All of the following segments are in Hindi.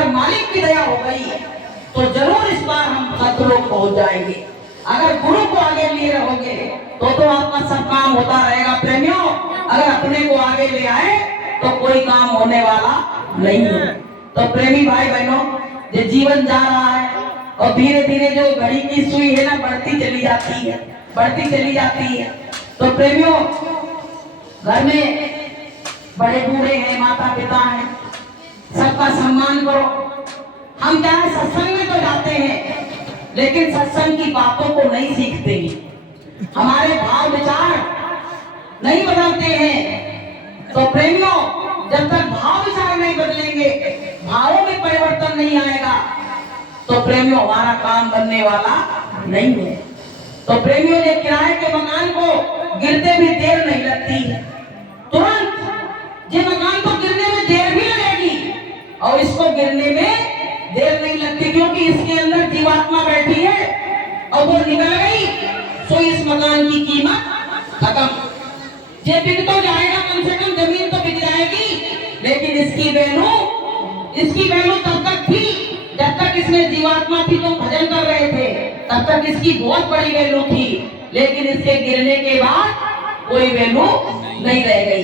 अगर मालिक की दया हो गई तो जरूर इस बार हम सतलोक पहुंच जाएंगे। अगर गुरु को आगे लिए रहोगे तो आपका सब काम होता रहेगा। प्रेमियों, अगर अपने को आगे ले आए तो कोई काम होने वाला नहीं है। तो प्रेमी भाई बहनों, ये जीवन जा रहा है और धीरे धीरे जो घड़ी की सुई है ना बढ़ती चली जाती है, बढ़ती चली जाती है। तो प्रेमियों, घर में बड़े बूढ़े हैं, माता पिता हैं, सबका सम्मान करो। हम क्या है, सत्संग में तो जाते हैं लेकिन सत्संग की बातों को नहीं सीखते हैं, हमारे भाव विचार नहीं बदलते हैं। तो प्रेमियों, जब तक भाव विचार नहीं बदलेंगे, भावों में परिवर्तन नहीं आएगा, तो प्रेमियों हमारा काम बनने वाला नहीं है। तो प्रेमियों, ने किराए के मकान को गिरते भी देर नहीं लगती है, तुरंत ये मकान को गिरने में देर भी लगेगी और इसको गिरने में देर नहीं लगती, क्योंकि इसके अंदर जीवात्मा बैठी है और वो निकल गई तो इस मकान की कीमत खत्म। ये बिक तो जाएगा, कम से कम जमीन तो बिक जाएगी, लेकिन इसकी वैल्यू तब तक थी जब तक इसमें जीवात्मा थी, तुम भजन कर रहे थे, तब तक इसकी बहुत बड़ी वैल्यू थी, लेकिन इसके गिरने के बाद कोई वैल्यू नहीं रह गई।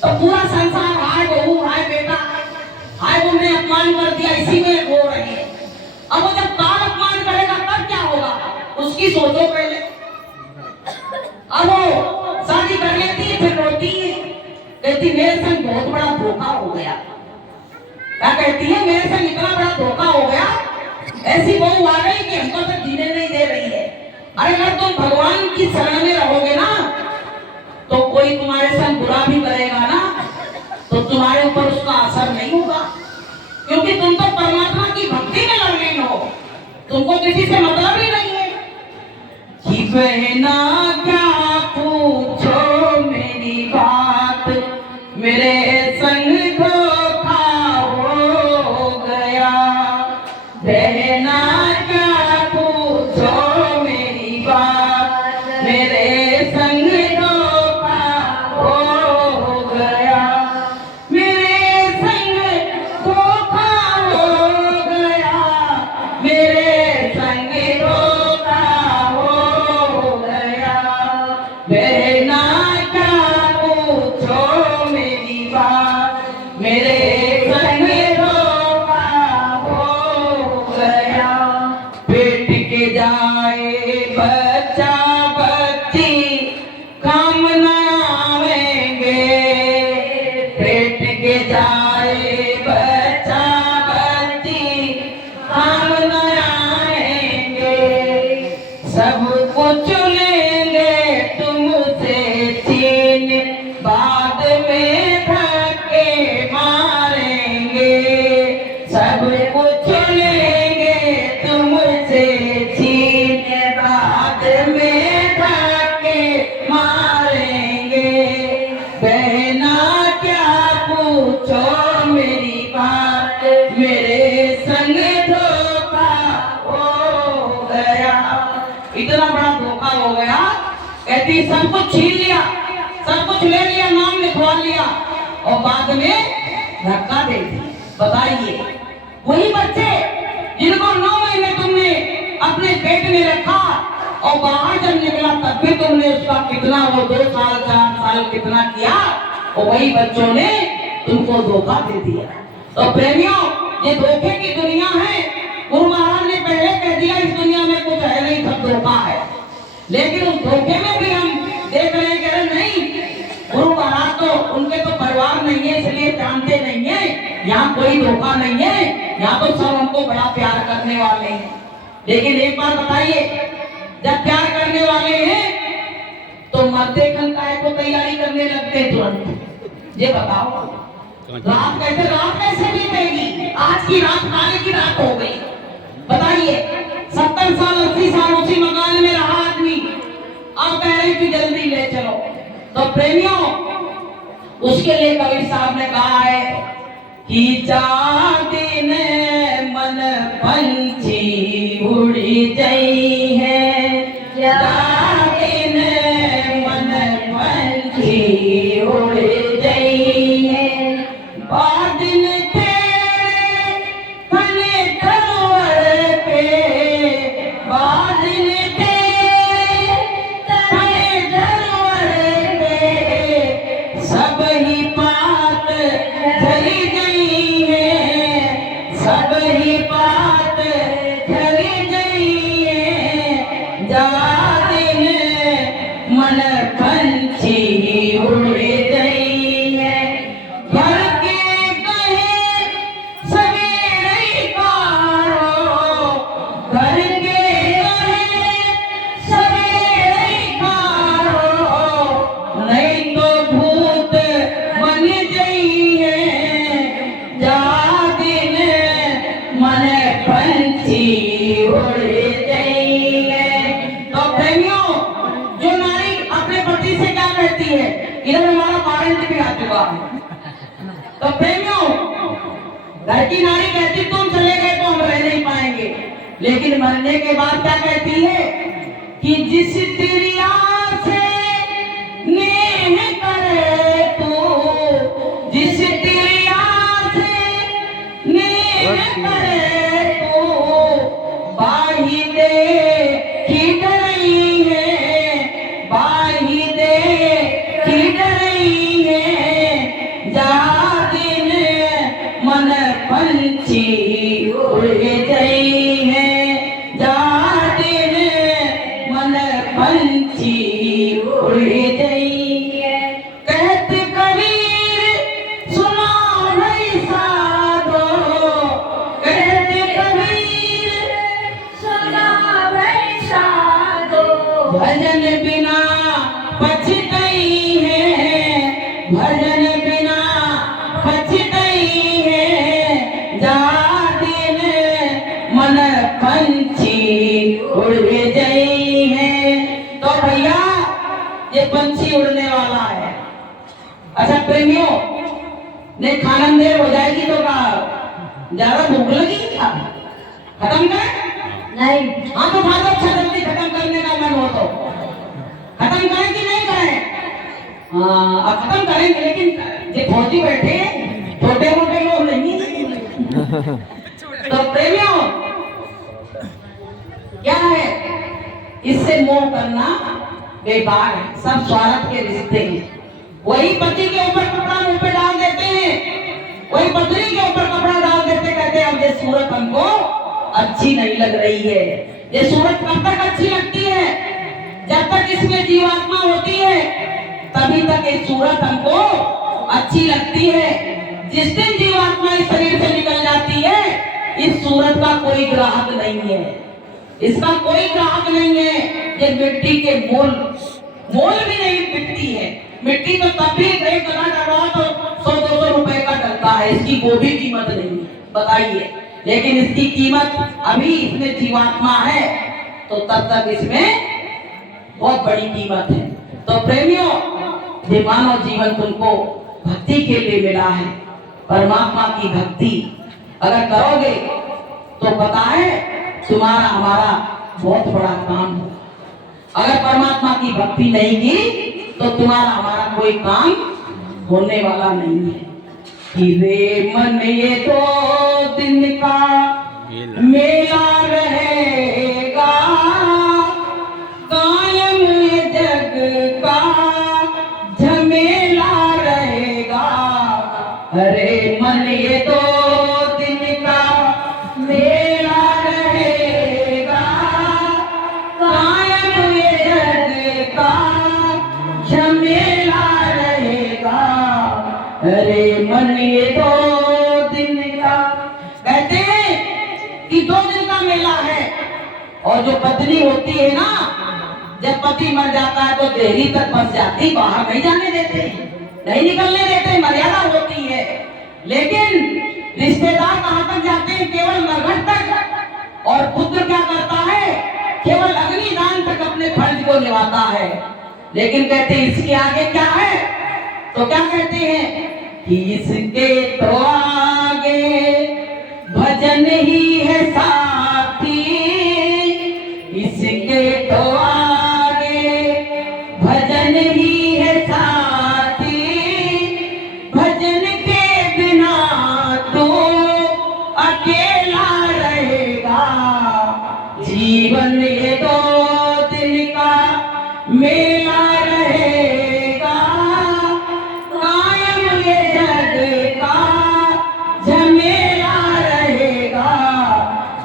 तो पूरा संसार हाय बहू, हाय बेटा, हाय तुमने अपमान कर दिया, इसी में रो रही है। अब वो जब काल अपमान करेगा तब क्या होगा, उसकी सोचो पहले। अब वो शादी कर लेती है, फिर रोती है, कहती मेरे संग बहुत बड़ा धोखा हो गया। क्या कहती है, मेरे संग इतना बड़ा धोखा हो गया, ऐसी बहू आ गई कि हमको तो जीने नहीं दे रही है। अरे अगर तुम भगवान की शरण में रहोगे ना, तो कोई तुम्हारे संग बुरा भी करेगा ना, तो तुम्हारे ऊपर उसका असर नहीं होगा, क्योंकि तुम तो परमात्मा की भक्ति में लग गई हो, तुमको किसी से मतलब ही नहीं है। कि बहना क्या पूछो मेरी बात, मेरे संग धोखा हो गया। बहना क्या पूछो मेरी बात, मेरे संग धोखा हो गया। मेरे संग धोखा हो गया, मेरे संग धोखा हो गया। बहना क्या पूछो मेरी बात, मेरे संग धोखा हो गया। पेट के जाए बच्चा बच्ची काम न आवेंगे, पेट के जाए बच्चा बच्ची काम न आएंगे। सब कुछ लेंगे तुमसे छीन, बाद में धक्के मारेंगे। सब कुछ लेंगे तुमसे छीन, बाद में धक्के मारेंगे। बहना क्या पूछो मेरी बात, मेरे संग धोखा हो गया। इतना बड़ा धोखा हो गया, कहती सब कुछ छीन लिया, सब कुछ ले लिया, नाम लिखवा लिया और बाद में धक्का दे दिया। बताइए, वही बच्चे जिनको 9 महीने तुमने अपने पेट में रखा और बाहर जब निकला तब भी तुमने उसका कितना, वो 2 साल 4 साल कितना किया, और वही बच्चों ने तुमको धोखा दे दिया। तो प्रेमियों, ये धोखे की दुनिया है। गुरु महाराज ने पहले कह दिया इस दुनिया में कुछ है नहीं, सब धोखा है, लेकिन उस धोखे में भी हम देख रहे हैं कि नहीं, गुरु महाराज तो उनके तो परिवार नहीं है, इसलिए जानते नहीं है, यहाँ कोई धोखा नहीं है, यहाँ तो सब हमको बड़ा प्यार करने वाले हैं। लेकिन एक बात बताइए, जब प्यार करने वाले हैं तो मरते खनकाए को तैयारी करने लगते तुरंत। ये बताओ, रात कैसे बीतेगी, आज की रात काले की रात हो गई। बताइए, 70 साल 80 साल उसी मकान में रहा आदमी, अब कह रहे कि जल्दी ले चलो। तो प्रेमियों, उसके लिए कबीर साहब ने कहा है कि 4 दिन मन पंछी उड़ी गई है, 4 दिन मन पंछी उड़ी गई है। बादल तेरे गई है, जा दिन मन पंछी उड़ गई है। तो प्रेमियों, जो नारी अपने पति से क्या कहती है, इधर हमारा वारंट भी आ चुका है। तो प्रेमियों, घर की नारी कहती तुम चले गए तो हम रह नहीं पाएंगे, लेकिन मरने के बाद क्या कहती है कि जिस तिरिया से नेह करे तू, जिस तिरिया से नेह करे तू, बाही दे खींच रही है, बाही दे खींच रही है, जा दिन मन पंछी उड़ गई है, जा दिन मन पंछी उड़ गई है। कहत कबीर सुना भाई साधो, कहत कबीर सुना भाई साधो, भजन बिना पछतई है, भजन बिना पछतई है, जा दिन मन पंछी उड़ गई है। तो भैया, ये पंछी उड़ने वाला है। अच्छा प्रेमियों, नहीं खाना में देर हो जाएगी तो ज्यादा भूख लगी क्या, खत्म करें? नहीं। हाँ तो खा दो, अच्छा जल्दी खत्म करने का मन हो तो खत्म करें कि नहीं करें? हाँ अब खत्म करेंगे, लेकिन ये फौजी बैठे हैं, छोटे मोटे लोग नहीं। तो प्रेमियों, क्या है, इससे मोह करना बेकार है, सब स्वार्थ के रिश्ते हैं। वही पति के ऊपर कपड़ा मुंह पे डाल देते हैं, वही पत्नी के ऊपर कपड़ा डाल देते, कहते हैं अब ये सूरत हमको अच्छी नहीं लग रही है। ये सूरत कब तक अच्छी लगती है? जब तक इसमें जीवात्मा होती है तभी तक ये सूरत हमको अच्छी लगती है। जिस दिन जीवात्मा इस शरीर से निकल जाती है, इस सूरत का कोई ग्राहक नहीं है, इसका कोई ग्राहक नहीं है। ये मिट्टी के मोल भी नहीं बिकती है। मिट्टी तो तब भी एक गला डलवाओ तो 100-200 रुपए का डलता है, इसकी वो भी कीमत नहीं है, बताइए। लेकिन इसकी कीमत अभी इसमें जीवात्मा है तो तब तक इसमें बहुत बड़ी कीमत है। तो प्रेमियों, ये मानव जीवन तुमको भक्ति के लिए मिला है। परमात्मा की भक्ति अगर करोगे तो पता है तुम्हारा हमारा बहुत बड़ा काम हो। अगर परमात्मा की भक्ति नहीं की तो तुम्हारा हमारा कोई काम होने वाला नहीं है। कि रे मन ये 2 दिन का मेला रहेगा, कायम ये जग का झमेला रहेगा। अरे मन ये 2 दिन का मेला रहेगा, कायम ये जग का झमेला रहेगा। अरे मन ये 2 दिन का, कहते हैं कि 2 दिन का मेला है। और जो पत्नी होती है ना, जब पति मर जाता है तो देहरी तक बस जाती, बाहर नहीं जाने देते, नहीं निकलने देते, मर्यादा होती है। लेकिन रिश्तेदार कहाँ तक जाते हैं? केवल मरघट तक। और पुत्र क्या करता है? केवल अग्निदान तक अपने फर्ज को निभाता है। लेकिन कहते हैं इसके आगे क्या है? तो क्या कहते हैं कि इसके तो आगे भजन ही है साथी, इसके तो आगे भजन ही है साथी, भजन के बिना तो अकेला रहेगा। जीवन ये 2 दिन का मेला रहेगा, कायम ये जग का झमेला रहेगा।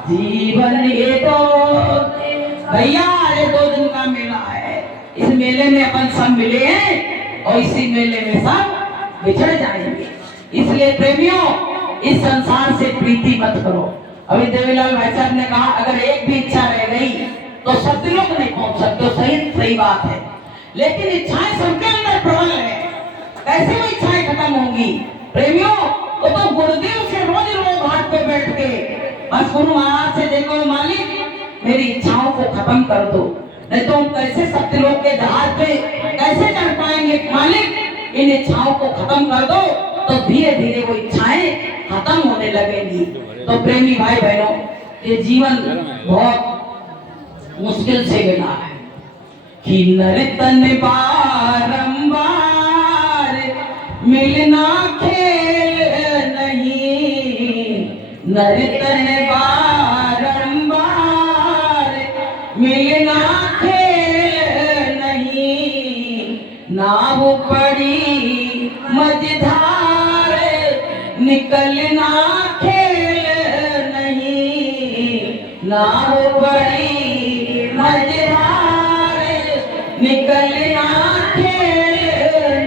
जीवन ये 2 भैया, ये 2 दिन का मेला है। इस मेले में अपन सब मिले हैं और इसी मेले में सब बिछड़ जाएंगे। इसलिए प्रेमियों, इस संसार से प्रीति मत करो। अभी देवीलाल भाई साहब ने कहा अगर एक भी इच्छा रह गई तो सत्यलोक नहीं पहुंच सकते, सही बात है। लेकिन इच्छाएं सबके अंदर प्रबल है, कैसे वो इच्छाएं खत्म होंगी? प्रेमियों, वो तो गुरुदेव से रोज रोज घाट पे बैठ के बस गुरु महाराज से देखो मालिक मेरी इच्छाओं को खत्म कर दो, नहीं तो हम कैसे सत्यलोक के जहाज पे कैसे चढ़ पाएंगे मालिक, इन इच्छाओं को खत्म कर दो। तो धीरे धीरे वो इच्छाएं खत्म होने लगेंगी। तो प्रेमी भाई बहनों, ये जीवन बहुत मुश्किल से मिला है कि नर्तन बारंबार मिलना खेल नहीं, नर्तन बारंबार मिलना खेल नहीं, नाव पड़ी मझधार निकलना खेल नहीं, नाव पड़ी मझधार निकलना खेल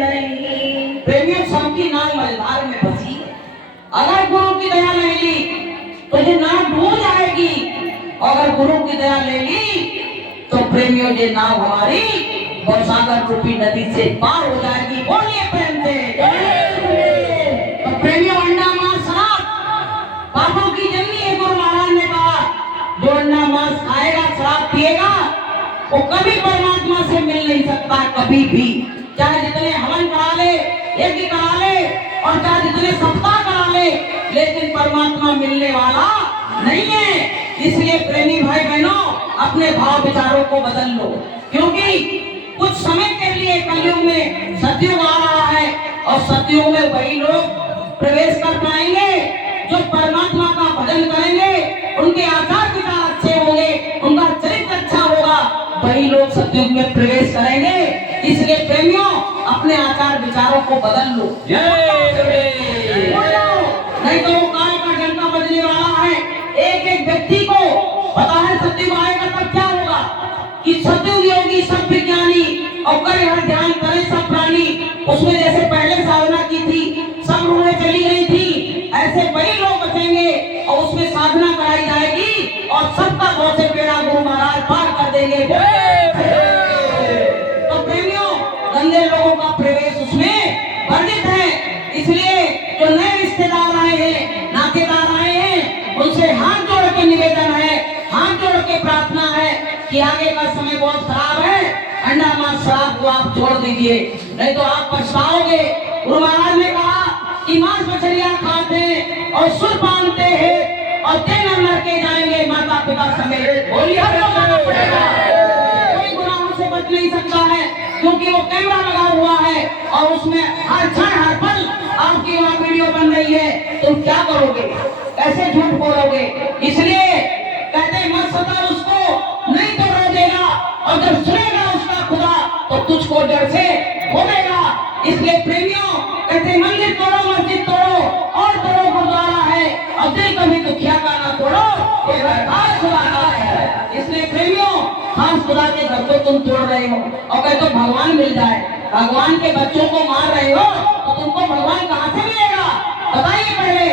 नहीं। प्रेमियों, सबकी नाव मझधार में फंसी, अगर गुरु की दया नहीं ली तो ये नाव डूब जाएगी, अगर गुरु की दया ले ली तो प्रेमियों ये नाव हमारी गौसागर रूपी नदी से पार हो जाएगी। बोलिए प्रेम से। तो प्रेमियों, अंडा मांस शराब पापों की जननी है। गुरु महाराज ने कहा जो अंडा मांस खाएगा शराब पिएगा वो कभी परमात्मा से मिल नहीं सकता, कभी भी, चाहे जितने हवन करा ले, यज्ञ करा ले और चाहे जितने सप्ताह करा ले, लेकिन परमात्मा मिलने वाला नहीं है। इसलिए प्रेमी भाई बहनों, अपने भाव विचारों को बदल लो, क्योंकि कुछ समय के लिए कलयुग में सतयुग आ रहा है और सतयुग में वही लोग प्रवेश कर पाएंगे जो परमात्मा का भजन करेंगे, उनके आचार विचार अच्छे होंगे, उनका चरित्र अच्छा होगा, वही लोग सतयुग में प्रवेश करेंगे। इसलिए प्रेमियों, अपने आचार विचारों को बदल लो, नहीं तो वो काय का डंका बजने वाला है। एक एक व्यक्ति को पता है सतयुग आएगा तब क्या होगा कि सतयुग योगी सब विज्ञानी और करे हर ध्यान करे सब प्राणी। उसमें जैसे पहले साधना की थी सब रूहें चली गई थी, ऐसे वही लोग बचेंगे और उसमें साधना कराई जाएगी और सबका बहुत से बेड़ा गुरु महाराज पार कर देंगे। तो प्रेमियों, गंदे लोगों का प्रवेश उसमें वर्जित है। इसलिए जो नए रिश्तेदार आए हैं, नातेदार आए हैं, उनसे हाथ जोड़ के निवेदन है, हाथ जोड़ के प्रार्थना है कि आगे का समय बहुत खराब है, अंडा मांस शराब को आप छोड़ दीजिए, नहीं तो आप पछताओगे। गुरु महाराज ने कहा कि मांस मछलियां खाते हैं और सुर बांधते हैं और दिन नर के जाएंगे माता पिता समेत। कोई गुनाहों से बच नहीं सकता है, क्योंकि वो कैमरा लगा हुआ है और उसमें हर क्षण हर पल आपकी वहाँ वीडियो बन रही है। तुम क्या करोगे, कैसे झूठ बोलोगे? इसलिए कहते मत सता उसको, नहीं तो रो देगा, और जब सुनेगा उसका खुदा तो तुझको डर से खोलेगा। इसलिए प्रेमियों, कहते मंदिर तोड़ो, मस्जिद तोड़ो और तोड़ो गुरुद्वारा है, और दिल कभी दुखिया का ना तोड़ो, ये घर खास खुदा का है। इसलिए प्रेमियों, खास खुदा के घर को तुम तोड़ रहे हो और कहते तो भगवान मिल जाए, भगवान के बच्चों को मार रहे हो तो तुमको भगवान कहाँ से मिलेगा? बताइए पहले।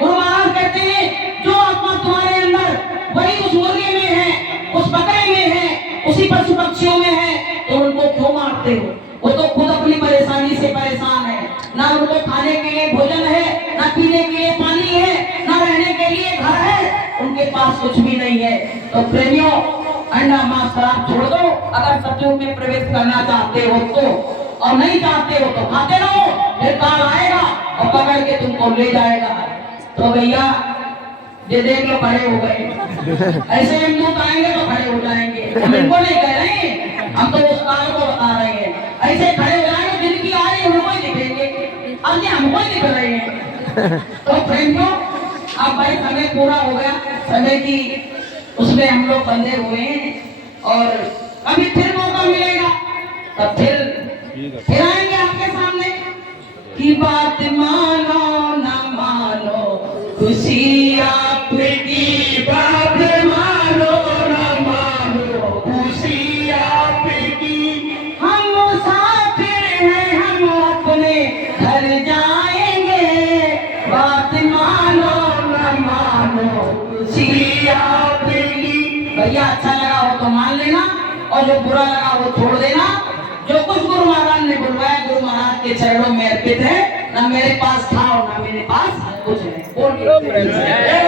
गुरु महाराज कहते हैं जो आत्मा तुम्हारे अंदर वही उस मुर्गे में है, उस बकरे में है, उसी पशु पक्षियों में है, तो उनको क्यों मारते हो? वो तो खुद अपनी परेशानी से परेशान है, ना उनको खाने के लिए भोजन है, ना पीने के लिए पानी है, ना रहने के लिए घर है, उनके पास कुछ भी नहीं है। तो प्रेमियों, अंडा मांस शराब छोड़ दो अगर सतयुग में प्रवेश करना चाहते हो तो, और नहीं चाहते हो तो खाते रहो, फिर काल आएगा और पकड़ के तुमको ले जाएगा। तो भैया ये देख लो खड़े हो गए, ऐसे हम लोग आएंगे तो खड़े हो जाएंगे, हम इनको नहीं कह रहे, हम तो उस काल को बता रहे हैं। ऐसे खड़े हो जाएंगे, जिनकी आ रही हमको ही दिखेंगे, अब ये हमको ही दिख रहे हैं। तो प्रेमियों, अब भाई समय पूरा हो गया, समय की उसमें हम लोग बंधे हुए हैं और अभी फिर मौका मिलेगा तब फिर आएंगे आपके सामने की बात मानो न मानो, खुशी आपकी बात मानो न मानो, खुशी आपकी। हम मुसाफिर हैं, हम अपने घर जाएंगे, बात मानो न मानो, खुशी आपकी। भैया अच्छा लगा हो तो मान लेना और जो बुरा लगा वो छोड़ देना। जो कुछ गुरु महाराज ने बुलवाया गुरु महाराज के चरणों में अर्पित है। ना मेरे पास था और ना मेरे पास कुछ है। बोलिए।